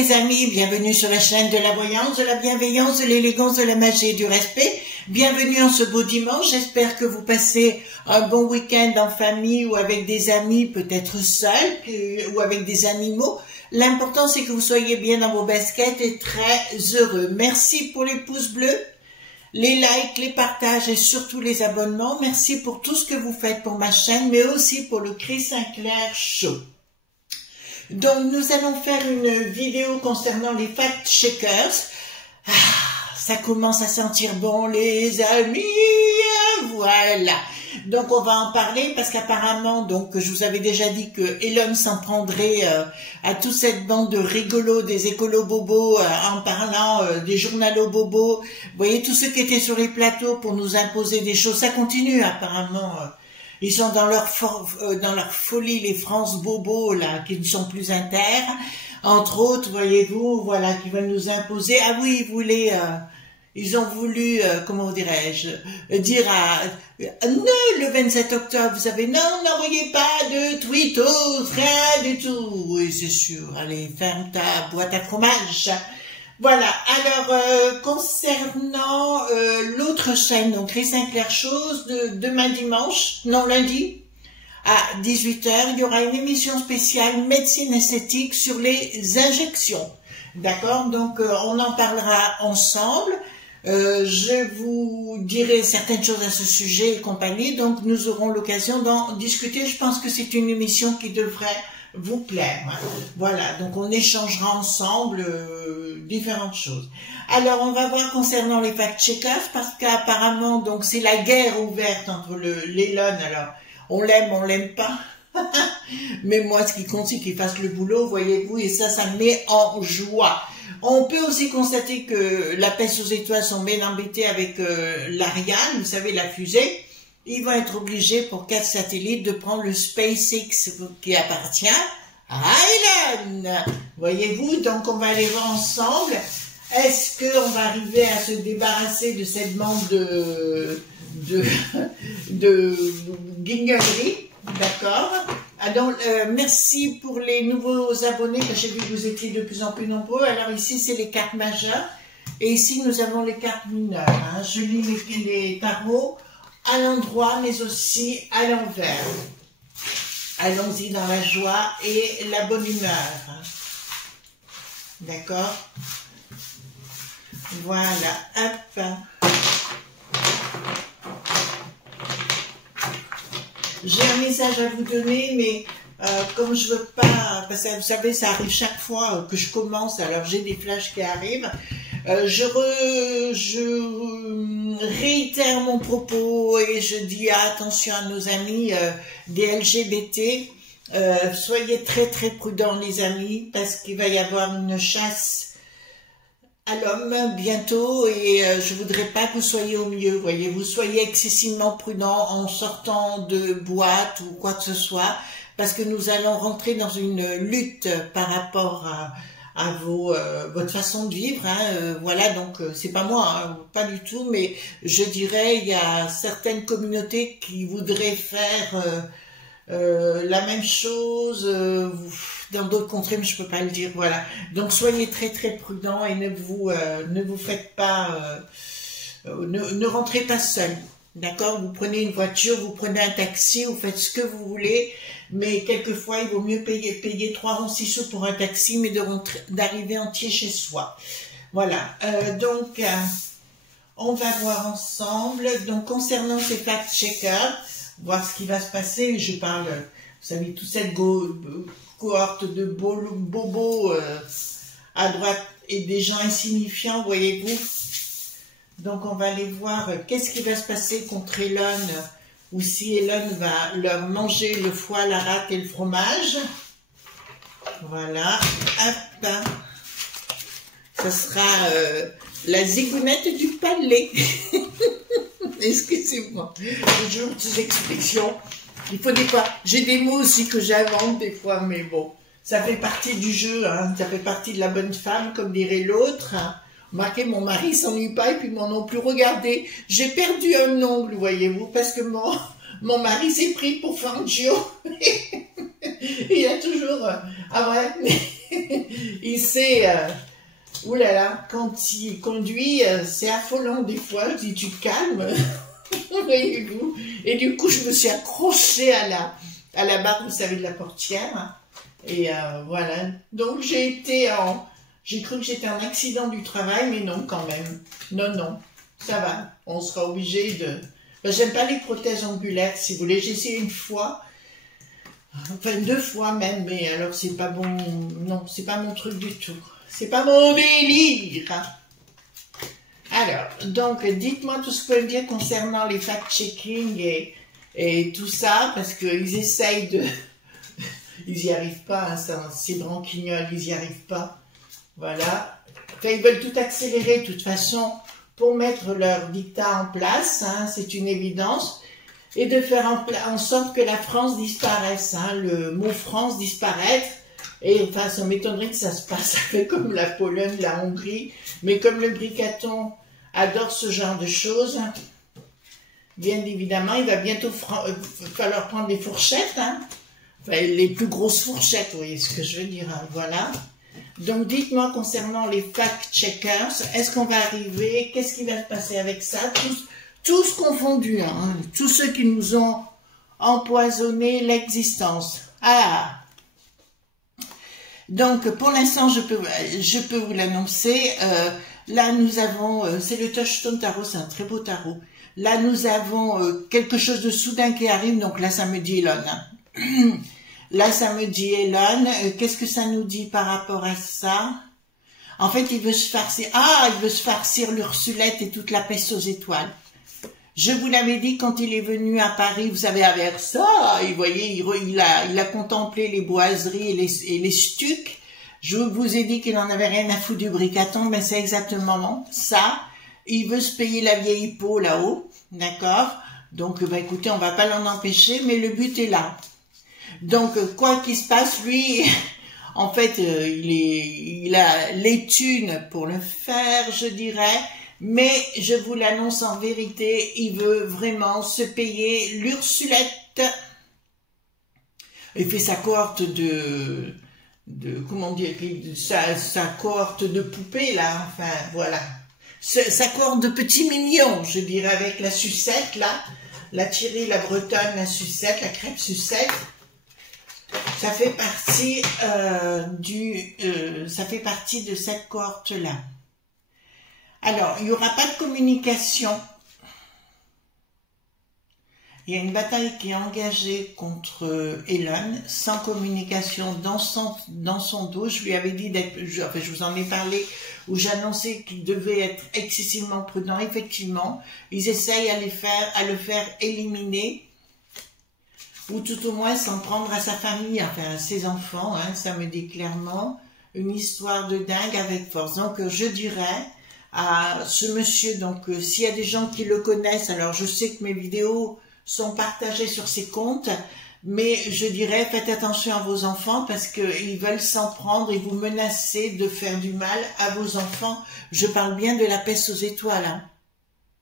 les amis, bienvenue sur la chaîne de la voyance, de la bienveillance, de l'élégance, de la magie et du respect. Bienvenue en ce beau dimanche, j'espère que vous passez un bon week-end en famille ou avec des amis, peut-être seuls ou avec des animaux. L'important c'est que vous soyez bien dans vos baskets et très heureux. Merci pour les pouces bleus, les likes, les partages et surtout les abonnements. Merci pour tout ce que vous faites pour ma chaîne, mais aussi pour le Chris Sinclair Show. Donc, nous allons faire une vidéo concernant les fact-checkers. Ah, ça commence à sentir bon, les amis. Voilà. Donc, on va en parler parce qu'apparemment, donc, je vous avais déjà dit que Elon s'en prendrait à toute cette bande de rigolos, des écolos bobos, en parlant des journalos bobos. Vous voyez, tous ceux qui étaient sur les plateaux pour nous imposer des choses, ça continue apparemment. Ils sont dans leur folie, les France bobos, là, qui ne sont plus inter. Entre autres, voyez-vous, voilà, qui veulent nous imposer. Ah oui, ils ont voulu, comment dirais-je, dire le 27 octobre, vous savez, non, n'envoyez pas de tweetos, rien du tout. Oui, c'est sûr, allez, ferme ta boîte à fromage. Voilà, alors concernant l'autre chaîne, donc Chris Sinclair Show, demain dimanche, non lundi, à 18 h, il y aura une émission spéciale médecine esthétique sur les injections. D'accord, donc on en parlera ensemble. Je vous dirai certaines choses à ce sujet et compagnie, donc nous aurons l'occasion d'en discuter. Je pense que c'est une émission qui devrait vous plaire. Voilà, donc on échangera ensemble différentes choses. Alors on va voir concernant les fact-checkers, parce qu'apparemment donc c'est la guerre ouverte entre l'Elon. Alors on l'aime pas. Mais moi ce qui compte c'est qu'il fasse le boulot, voyez-vous, et ça me met en joie. On peut aussi constater que la peste aux étoiles sont bien embêtés avec l'Ariane, vous savez, la fusée. Ils vont être obligés pour 4 satellites de prendre le SpaceX qui appartient à Elon. Voyez-vous, donc on va aller voir ensemble. Est-ce qu'on va arriver à se débarrasser de cette bande de guignolerie? D'accord. Alors, merci pour les nouveaux abonnés, que j'ai vu que vous étiez de plus en plus nombreux. Alors ici, c'est les cartes majeures. Et ici, nous avons les cartes mineures. Hein. Je lis les tarots à l'endroit, mais aussi à l'envers. Allons-y dans la joie et la bonne humeur. D'accord? Voilà, hop. J'ai un message à vous donner, mais comme je veux pas, parce que vous savez, ça arrive chaque fois que je commence, alors j'ai des flashs qui arrivent. Je réitère mon propos et je dis attention à nos amis des LGBT. Soyez très très prudents les amis, parce qu'il va y avoir une chasse à l'homme bientôt et je voudrais pas que vous soyez au milieu, voyez-vous, soyez excessivement prudents en sortant de boîte ou quoi que ce soit, parce que nous allons rentrer dans une lutte par rapport à votre façon de vivre, hein, voilà, donc c'est pas moi, hein, pas du tout, mais je dirais il y a certaines communautés qui voudraient faire la même chose dans d'autres contrées, mais je peux pas le dire, voilà. Donc soyez très très prudents et ne vous faites pas, ne rentrez pas seul, d'accord? Vous prenez une voiture, vous prenez un taxi, vous faites ce que vous voulez, mais quelquefois il vaut mieux payer 3 ronds 6 sous pour un taxi, mais d'arriver entier chez soi. Voilà, donc on va voir ensemble. Donc concernant ces fact-checkers, voir ce qui va se passer. Je parle, vous savez, toute cette cohorte de bobos à droite et des gens insignifiants, voyez-vous. Donc on va aller voir qu'est-ce qui va se passer contre Elon, ou si Elon va leur manger le foie, la rate et le fromage. Voilà, hop, ça sera la zigounette du palais. Excusez-moi, j'ai une petite expression. Il faut des fois, j'ai des mots aussi que j'invente des fois, mais bon, ça fait partie du jeu, hein, ça fait partie de la bonne femme, comme dirait l'autre. Hein. Remarquez, mon mari s'ennuie pas et puis mon non plus. Regardez, j'ai perdu un ongle, voyez-vous, parce que mon mari s'est pris pour Fangio. Il a toujours... ah ouais, il sait, oulala, quand il conduit, c'est affolant des fois, je dis tu te calmes, voyez-vous. Et du coup, je me suis accrochée à la barre, vous savez, de la portière, et voilà. Donc j'ai cru que j'étais un accident du travail, mais non quand même, non, ça va, on sera obligé de... Ben, j'aime pas les prothèses angulaires, si vous voulez, j'ai essayé une fois, enfin 2 fois même, mais alors c'est pas bon, non, c'est pas mon truc du tout. C'est pas mon délire. Alors, donc, dites-moi tout ce que vous pouvez me dire concernant les fact-checking et tout ça, parce qu'ils essayent de... Ils n'y arrivent pas, hein, ces branquignoles, ils n'y arrivent pas. Voilà. Enfin, ils veulent tout accélérer, de toute façon, pour mettre leur dictat en place, hein, c'est une évidence, et de faire en sorte que la France disparaisse, hein, le mot France disparaître. Et enfin, ça m'étonnerait que ça se passe avec comme la Pologne, la Hongrie, mais comme le Bricaton adore ce genre de choses, bien évidemment, il va bientôt falloir prendre des fourchettes, hein, enfin, les plus grosses fourchettes, vous voyez ce que je veux dire, hein, voilà. Donc, dites-moi concernant les fact-checkers, est-ce qu'on va arriver, qu'est-ce qui va se passer avec ça, tous confondus, hein, tous ceux qui nous ont empoisonné l'existence. Ah! Donc, pour l'instant, je peux vous l'annoncer. Là, nous avons, c'est le Touchstone Tarot, c'est un très beau tarot. Là, nous avons quelque chose de soudain qui arrive. Donc là, ça me dit Elon. Hein. Là, ça me dit Elon. Qu'est-ce que ça nous dit par rapport à ça? En fait, il veut se farcir. Ah, il veut se farcir l'Ursulette et toute la peste aux étoiles. Je vous l'avais dit quand il est venu à Paris, vous savez, à Versailles, vous voyez, il a contemplé les boiseries et les stucs. Je vous ai dit qu'il n'en avait rien à foutre du Bricaton, mais c'est exactement non. Ça, il veut se payer la vieille peau là-haut, d'accord? Donc, bah, écoutez, on va pas l'en empêcher, mais le but est là. Donc, quoi qu'il se passe, lui, en fait, il a les thunes pour le faire, je dirais. Mais je vous l'annonce en vérité, il veut vraiment se payer l'Ursulette. Il fait sa cohorte comment dire, sa cohorte de poupées là, enfin voilà. Sa cohorte de petits mignons, je dirais, avec la sucette là, la tirée, la bretonne, la sucette, la crêpe sucette. Ça fait partie ça fait partie de cette cohorte là. Alors, il n'y aura pas de communication. Il y a une bataille qui est engagée contre Elon, sans communication dans son dos. Je lui avais dit d'être, enfin, je vous en ai parlé, où j'annonçais qu'il devait être excessivement prudent. Effectivement, ils essayent à le faire éliminer, ou tout au moins s'en prendre à sa famille, enfin à ses enfants, hein, ça me dit clairement, une histoire de dingue avec force. Donc, je dirais à ce monsieur, donc s'il y a des gens qui le connaissent, alors je sais que mes vidéos sont partagées sur ses comptes, mais je dirais faites attention à vos enfants parce qu'ils veulent s'en prendre et vous menacer de faire du mal à vos enfants. Je parle bien de la peste aux étoiles, hein,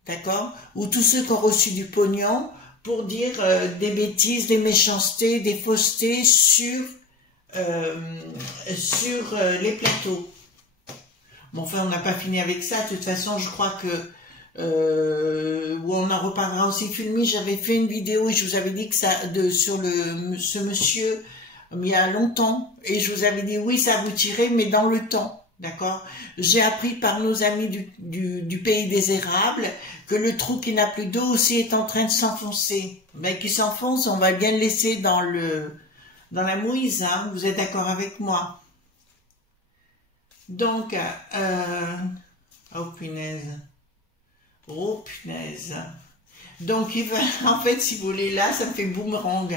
d'accord? Ou tous ceux qui ont reçu du pognon pour dire des bêtises, des méchancetés, des faussetés sur les plateaux. Bon, enfin, on n'a pas fini avec ça. De toute façon, je crois que on en reparlera aussi. Fulmi, j'avais fait une vidéo et je vous avais dit que ça sur ce monsieur il y a longtemps et je vous avais dit oui, ça vous tirait, mais dans le temps, d'accord. J'ai appris par nos amis du pays des érables que le trou qui n'a plus d'eau aussi est en train de s'enfoncer. Ben, qui s'enfonce, on va bien le laisser dans la mouise. Hein, vous êtes d'accord avec moi? Donc, oh punaise, oh punaise. Donc, en fait, si vous voulez, là, ça me fait boomerang.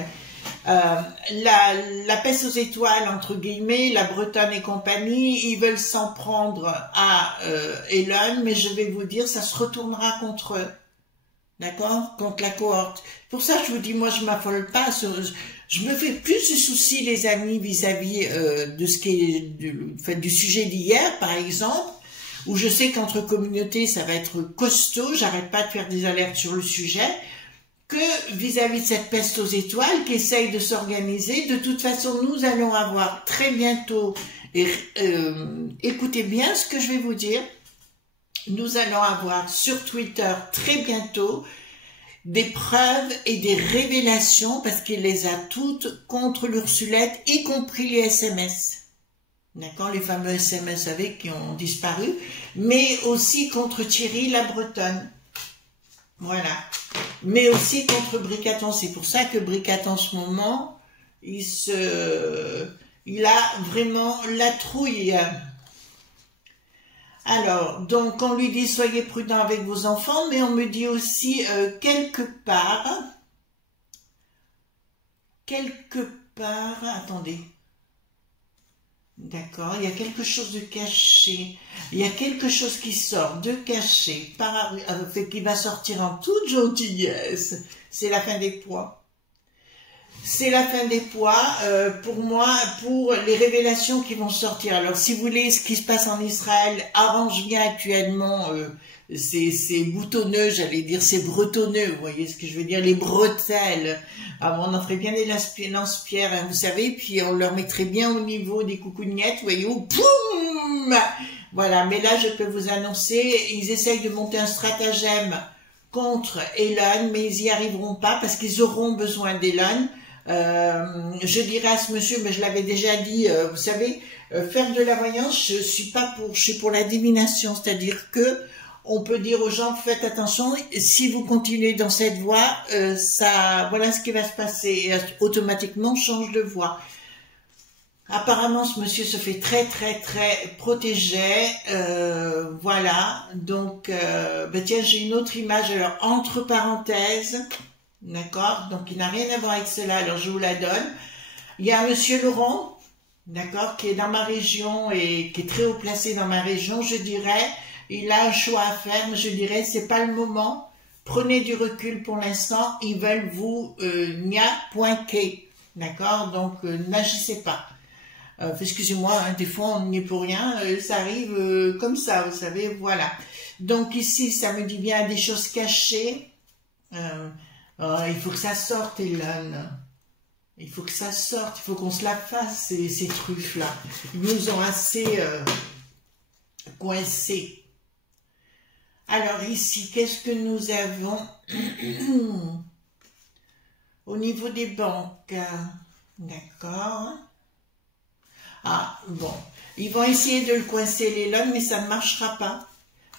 La peste aux étoiles, entre guillemets, la Bretonne et compagnie, ils veulent s'en prendre à Elon, mais je vais vous dire, ça se retournera contre eux. D'accord? Contre la cohorte. Pour ça, je vous dis, moi, je m'affole pas. Je me fais plus de soucis, les amis, vis-à-vis de ce qui est du sujet d'hier, par exemple, où je sais qu'entre communautés, ça va être costaud. J'arrête pas de faire des alertes sur le sujet. Que vis-à-vis de cette peste aux étoiles qui essaye de s'organiser. De toute façon, nous allons avoir très bientôt Et écoutez bien ce que je vais vous dire. Nous allons avoir sur Twitter très bientôt des preuves et des révélations, parce qu'il les a toutes contre l'Ursulette, y compris les SMS. D'accord, les fameux SMS, vous savez, qui ont disparu, mais aussi contre Thierry la Bretonne. Voilà. Mais aussi contre Bricaton. C'est pour ça que Bricaton, en ce moment, il a vraiment la trouille. Alors, donc, on lui dit, soyez prudent avec vos enfants, mais on me dit aussi, quelque part, attendez, d'accord, il y a quelque chose de caché, il y a quelque chose qui sort de caché, qui va sortir en toute gentillesse, c'est la fin des pois. C'est la fin des pois, pour moi, pour les révélations qui vont sortir. Alors, si vous voulez, ce qui se passe en Israël arrange bien actuellement ces boutonneux, j'allais dire, ces bretonneux, vous voyez ce que je veux dire, les bretelles. Alors, on en ferait bien des lance-pierres, hein, vous savez, puis on leur mettrait bien au niveau des coucougnettes, vous voyez, poum. Voilà, mais là, je peux vous annoncer, ils essayent de monter un stratagème contre Elon, mais ils n'y arriveront pas parce qu'ils auront besoin d'Elon. Je dirais à ce monsieur, mais je l'avais déjà dit, vous savez, faire de la voyance, je suis pour la divination, c'est-à-dire que on peut dire aux gens, faites attention, si vous continuez dans cette voie, voilà ce qui va se passer, et automatiquement on change de voie. Apparemment, ce monsieur se fait très protégé, voilà, donc, tiens, j'ai une autre image, alors, entre parenthèses, d'accord, donc il n'a rien à voir avec cela, alors je vous la donne. Il y a un monsieur Laurent, d'accord, qui est dans ma région et qui est très haut placé dans ma région, je dirais, il a un choix à faire, mais je dirais, c'est pas le moment, prenez du recul pour l'instant, ils veulent vous pointer, d'accord, donc n'agissez pas. Excusez-moi, hein, des fois on n'y est pour rien, ça arrive comme ça, vous savez, voilà. Donc ici, ça me dit bien des choses cachées, il faut que ça sorte, Elon. Il faut que ça sorte, il faut qu'on se la fasse, ces truffes-là. Ils nous ont assez coincés. Alors ici, qu'est-ce que nous avons au niveau des banques? D'accord. Ah, bon. Ils vont essayer de le coincer, l'Elon, mais ça ne marchera pas.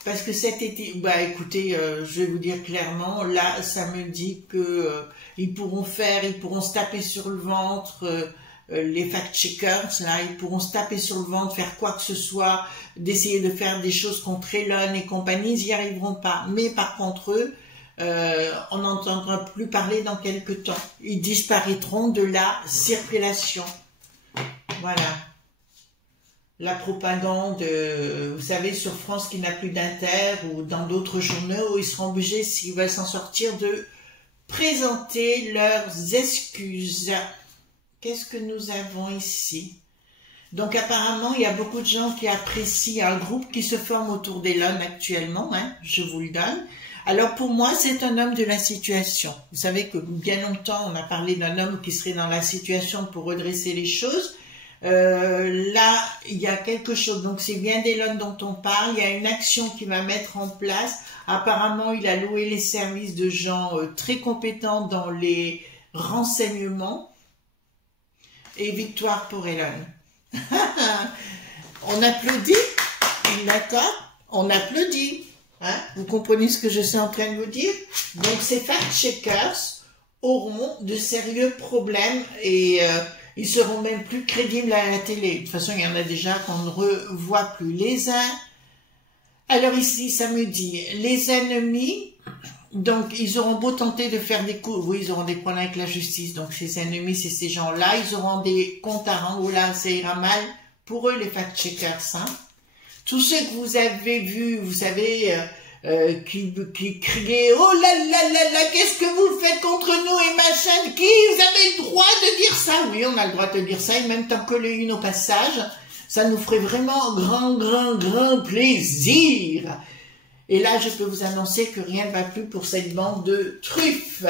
Parce que cet été, bah écoutez, je vais vous dire clairement, là, ça me dit que ils pourront se taper sur le ventre, les fact-checkers, là, ils pourront se taper sur le ventre, faire quoi que ce soit, d'essayer de faire des choses contre Elon et compagnie, ils n'y arriveront pas. Mais par contre, eux, on n'entendra plus parler dans quelques temps. Ils disparaîtront de la circulation. Voilà. La propagande, vous savez, sur France qui n'a plus d'inter ou dans d'autres journaux, ils seront obligés, s'ils veulent s'en sortir, de présenter leurs excuses. Qu'est-ce que nous avons ici? Donc apparemment, il y a beaucoup de gens qui apprécient un groupe qui se forme autour d'Elon actuellement, hein, je vous le donne. Alors pour moi, c'est un homme de la situation. Vous savez que bien longtemps, on a parlé d'un homme qui serait dans la situation pour redresser les choses. Là, il y a quelque chose, donc c'est bien d'Elon dont on parle, il y a une action qu'il va mettre en place. Apparemment, il a loué les services de gens très compétents dans les renseignements. Et victoire pour Elon. On applaudit, d'accord? On applaudit. Hein? Vous comprenez ce que je suis en train de vous dire? Donc ces fact-checkers auront de sérieux problèmes et ils seront même plus crédibles à la télé. De toute façon, il y en a déjà qu'on ne revoit plus. Les uns. Alors ici, ça me dit, les ennemis, donc ils auront beau tenter de faire des coups, oui, ils auront des problèmes avec la justice, donc ces ennemis, c'est ces gens-là, ils auront des comptes à rendre, là, ça ira mal pour eux, les fact-checkers, hein. Tous ceux que vous avez vus, vous savez, qui criaient « Oh là là là là, qu'est-ce que vous faites contre nous et machin, qui vous avez le droit de dire ça ?» Oui, on a le droit de dire ça, et même t'en coller une au passage, ça nous ferait vraiment grand plaisir. Et là, je peux vous annoncer que rien ne va plus pour cette bande de truffes.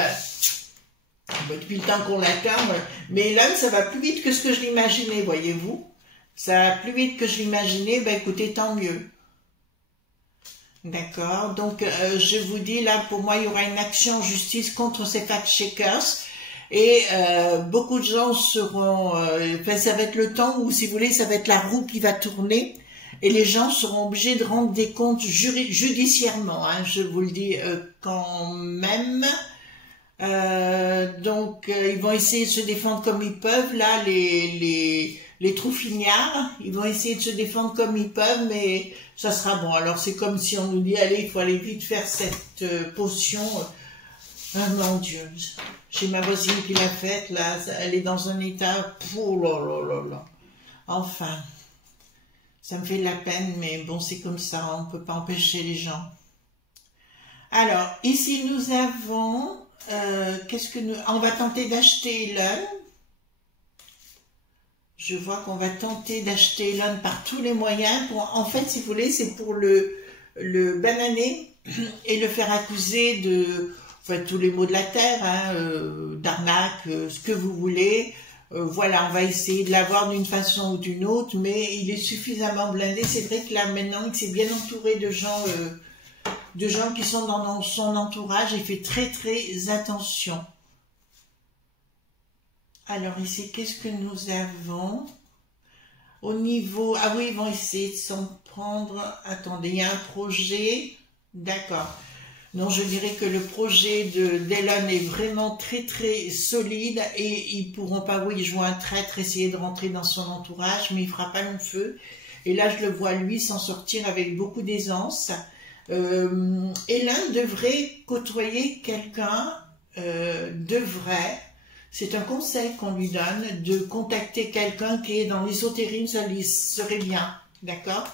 Depuis le temps qu'on l'attend, mais là, ça va plus vite que ce que je l'imaginais, voyez-vous. Ça va plus vite que je l'imaginais, ben écoutez, tant mieux. D'accord, donc je vous dis là, pour moi, il y aura une action en justice contre ces fact-checkers et beaucoup de gens seront, enfin, ça va être le temps où, si vous voulez, ça va être la roue qui va tourner et les gens seront obligés de rendre des comptes judiciairement, hein, je vous le dis quand même. Donc, ils vont essayer de se défendre comme ils peuvent, là, les troufignards, ils vont essayer de se défendre comme ils peuvent, mais ça sera bon. Alors, c'est comme si on nous dit, allez, il faut aller vite faire cette potion. Ah, mon Dieu, j'ai ma voisine qui l'a faite, là, elle est dans un état, oh là là là là. Enfin, ça me fait de la peine, mais bon, c'est comme ça, on ne peut pas empêcher les gens. Alors, ici, nous avons... qu'est-ce que nous... On va tenter d'acheter Elon. Je vois qu'on va tenter d'acheter Elon par tous les moyens. En fait, si vous voulez, c'est pour le bananer et le faire accuser de... Enfin, tous les maux de la terre, hein, d'arnaque, ce que vous voulez. Voilà, on va essayer de l'avoir d'une façon ou d'une autre, mais il est suffisamment blindé. C'est vrai que là, maintenant, il s'est bien entouré de gens qui sont dans son entourage, il fait très très attention. Alors ici, qu'est-ce que nous avons? Au niveau... Ah oui, ils vont essayer de s'en prendre... Attendez, il y a un projet... D'accord. Non, je dirais que le projet d'Elon est vraiment très très solide et ils pourront pas, oui, jouer un traître, essayer de rentrer dans son entourage, mais il fera pas long feu. Et là, je le vois, lui, s'en sortir avec beaucoup d'aisance. Elon devrait côtoyer quelqu'un de vrai. C'est un conseil qu'on lui donne, de contacter quelqu'un qui est dans l'ésotérisme, ça lui serait bien, d'accord,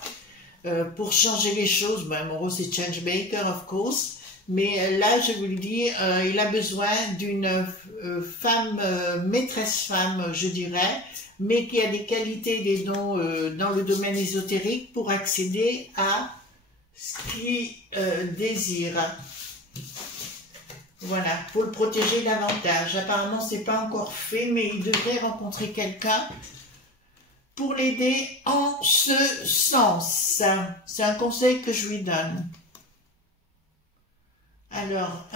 pour changer les choses. Ben, mon rôle, c'est change maker, of course, mais là, je vous le dis, il a besoin d'une femme, maîtresse femme, je dirais, mais qui a des qualités, des dons dans le domaine ésotérique pour accéder à ce qu'il désire. Voilà, pour le protéger davantage. Apparemment, c'est pas encore fait, mais il devrait rencontrer quelqu'un pour l'aider en ce sens. C'est un conseil que je lui donne. Alors,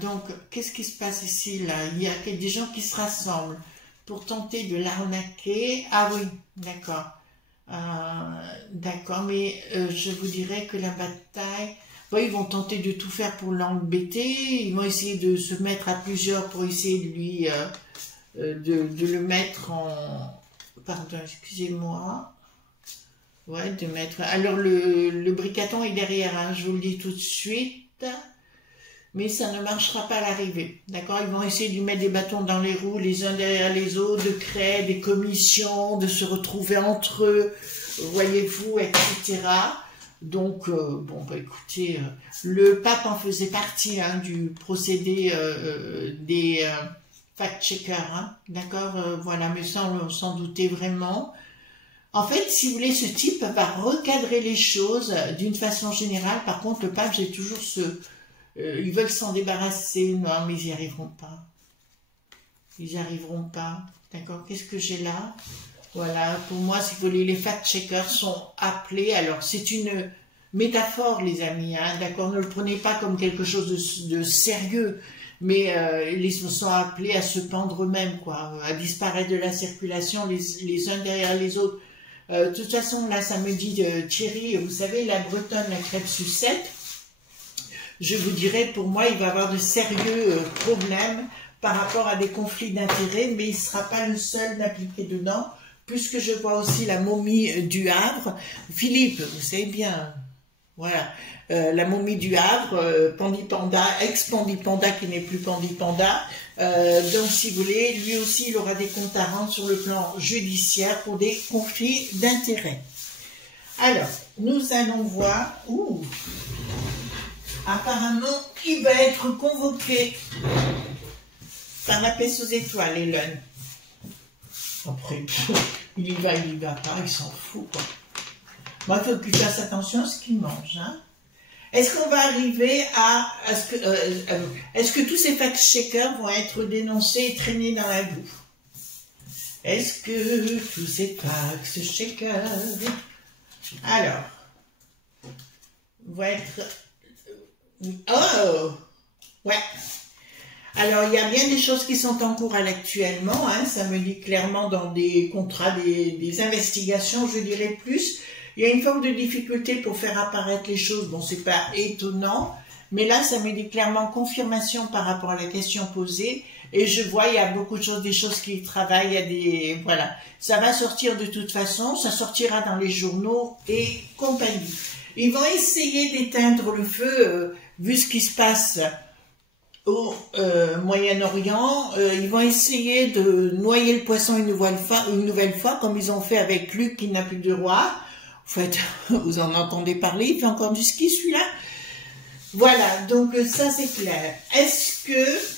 donc, qu'est-ce qui se passe ici, là? Il y a des gens qui se rassemblent pour tenter de l'arnaquer. Ah oui, d'accord. D'accord, mais je vous dirais que la bataille... Bon, ils vont tenter de tout faire pour l'embêter. Ils vont essayer de se mettre à plusieurs pour essayer de lui... de le mettre en... Pardon, excusez-moi. Ouais, de mettre... Alors, le bricaton est derrière, hein, je vous le dis tout de suite. Mais ça ne marchera pas à l'arrivée. D'accord? Ils vont essayer de lui mettre des bâtons dans les roues, les uns derrière les autres, de créer des commissions, de se retrouver entre eux, voyez-vous, etc. Donc, bon, bah écoutez, le pape en faisait partie, hein, du procédé des fact-checkers, hein, d'accord, voilà, mais ça, on s'en doutait vraiment. En fait, si vous voulez, ce type va recadrer les choses d'une façon générale. Par contre, le pape, j'ai toujours ce... ils veulent s'en débarrasser, non, mais ils n'y arriveront pas. Ils n'y arriveront pas, d'accord, qu'est-ce que j'ai là? Voilà, pour moi, si vous voulez, les fact-checkers sont appelés, alors c'est une métaphore, les amis, hein, d'accord, ne le prenez pas comme quelque chose de sérieux, mais ils sont appelés à se pendre eux-mêmes, quoi, à disparaître de la circulation les uns derrière les autres. De toute façon, là, ça me dit Thierry, vous savez, la Bretonne, la crêpe sucette, je vous dirais, pour moi, il va avoir de sérieux problèmes par rapport à des conflits d'intérêts, mais il ne sera pas le seul d'appliquer dedans, puisque je vois aussi la momie du Havre. Philippe, vous savez bien, voilà, la momie du Havre, Pandipanda, ex-Pandipanda qui n'est plus Pandipanda. Donc, si vous voulez, lui aussi, il aura des comptes à rendre sur le plan judiciaire pour des conflits d'intérêts. Alors, nous allons voir... Ouh, apparemment, il va être convoqué par la paix aux étoiles, Elon. Après, il y va pas, il s'en fout, quoi. Moi, il faut qu'il fasse attention à ce qu'il mange, hein. Est-ce qu'on va arriver à... Est-ce que tous ces fact-checkers vont être dénoncés et traînés dans la boue? Est-ce que tous ces fax shakers, alors, vont être... Oh! Ouais. Alors, il y a bien des choses qui sont en cours actuellement, hein, ça me dit clairement dans des contrats, des investigations, je dirais plus. Il y a une forme de difficulté pour faire apparaître les choses, bon, c'est pas étonnant, mais là, ça me dit clairement confirmation par rapport à la question posée, et je vois, il y a beaucoup de choses, des choses qui travaillent, il y a des... Voilà. Ça va sortir de toute façon, ça sortira dans les journaux et compagnie. Ils vont essayer d'éteindre le feu, vu ce qui se passe au Moyen-Orient, ils vont essayer de noyer le poisson une nouvelle fois, comme ils ont fait avec Luc qui n'a plus de roi. En fait, vous en entendez parler, il fait encore du ski celui-là. Voilà, donc ça c'est clair. Est-ce que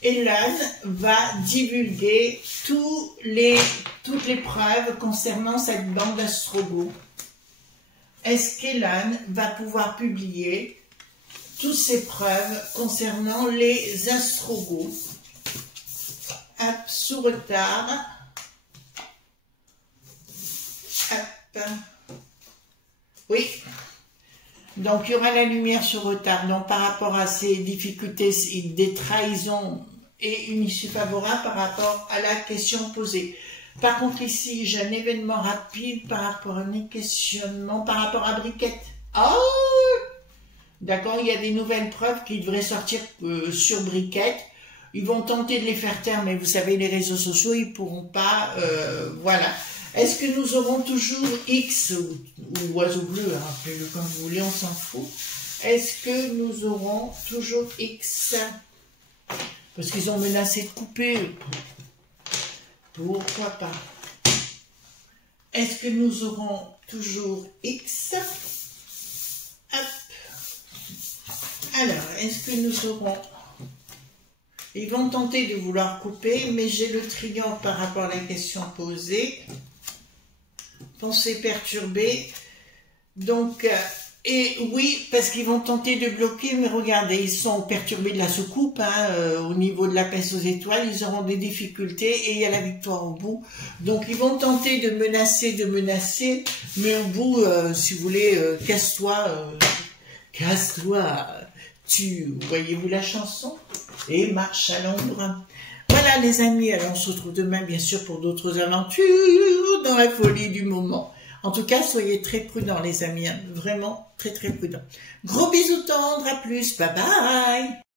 Elon va divulguer toutes les preuves concernant cette bande d'Astrogo? Est-ce qu'Elon va pouvoir publier toutes ces preuves concernant les Astrogos? Hop, sous retard. Hop. Oui. Donc, il y aura la lumière sur retard. Donc, par rapport à ces difficultés, des trahisons et une issue favorable par rapport à la question posée. Par contre, ici, j'ai un événement rapide par rapport à un questionnement, par rapport à Briquette. Oh! D'accord, il y a des nouvelles preuves qui devraient sortir sur Briquette. Ils vont tenter de les faire taire, mais vous savez, les réseaux sociaux, ils ne pourront pas... voilà. Est-ce que nous aurons toujours X, ou oiseau bleu, hein, appelez-le comme vous voulez, on s'en fout. Est-ce que nous aurons toujours X? Parce qu'ils ont menacé de couper. Pourquoi pas? Est-ce que nous aurons toujours X? Hop. Alors, est-ce que nous aurons... Ils vont tenter de vouloir couper, mais j'ai le triomphe par rapport à la question posée. Pensée perturbée. Donc, et oui, parce qu'ils vont tenter de bloquer, mais regardez, ils sont perturbés de la soucoupe, hein, au niveau de la peste aux étoiles, ils auront des difficultés et il y a la victoire au bout. Donc, ils vont tenter de menacer, mais au bout, si vous voulez, casse-toi, voyez-vous la chanson? Et marche à l'ombre. Voilà les amis, alors on se retrouve demain bien sûr pour d'autres aventures dans la folie du moment. En tout cas, soyez très prudents les amis, hein, vraiment très très prudents. Gros bisous tendres, à plus, bye bye.